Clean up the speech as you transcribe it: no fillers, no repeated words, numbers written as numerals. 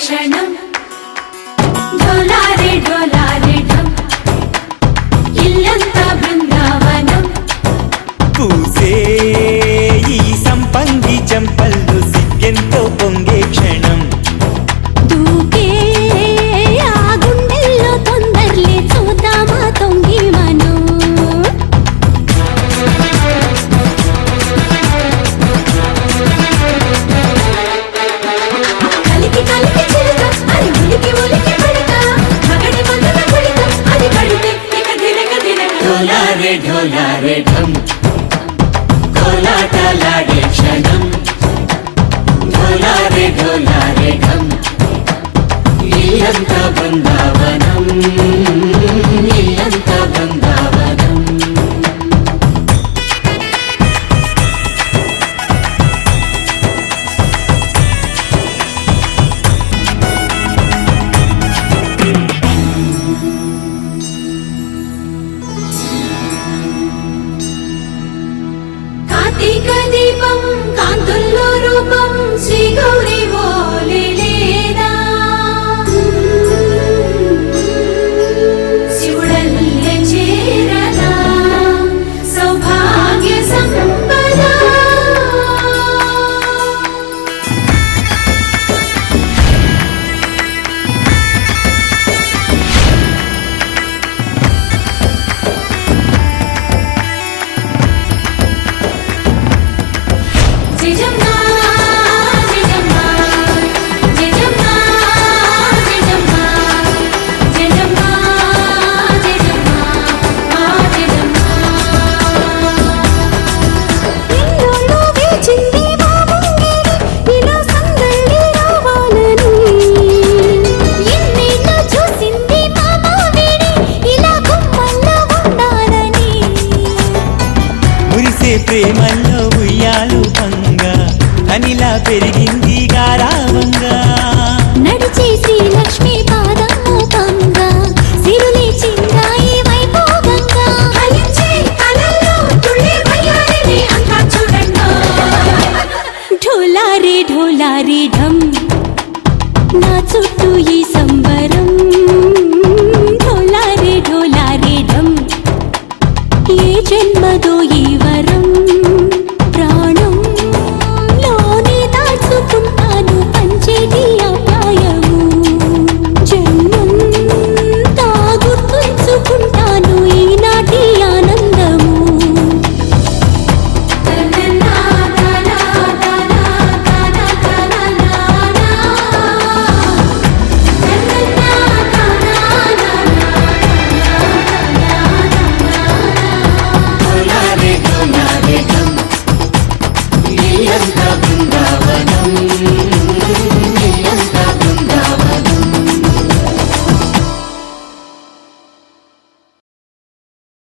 క్షణం ఢోలారే ఢోలారే ఢం ఇల్లంతా బృందావనం పూసే ఈ సంపంగి చంపల్లు సిగ్గెంతో పొంగే క్షణం దూకే ఆ గుండెల్లో తొందరలే చూద్దామా తొంగి మనం కలికి కలికి చిలుక అది ఉలికి ఉలికి పడక మగడి మదన పులిక అది కడితే ఇక దినక దినక ఢోలారే ఢోలారే ఢం కోలాటలాడే క్షణం ఢోలారే ఢోలారే ఢం ఇల్లంతా బృందావనం ఇల్లంతా బృందావనం కార్తీక దీపం కాంతుల్లో రూపం శ్రీ గౌరీ ఓలే లేదా శివుడల్లే చేరదా సౌభాగ్య సంపద జయజమ్మ జయజమ్మ జయజమ్మ జయజమ్మ జయజమ్మ జయజమ్మ జయజమ్మ ఎన్నోళ్ళు వేచింది మా ముంగిడి ఇలా సందడి రావాలని ఎన్నేళ్ళు చూసింది మా మావిడి ఇలా గుమ్మల్లో ఉండాలని మురిసే ప్రేమల్లో ఉయ్యాలు పంగా అనిలా పెరిగింది గారావంగా నడిచే శ్రీలక్ష్మి పాదం మోపంగా సిరులే చింగాయి వైభోగంగా ఫలించే కలల్లో తుళ్ళే వయ్యారిని అంతా చూడండి ఢోలారే ఢోలారే ఢం నా చుట్టూ ఈ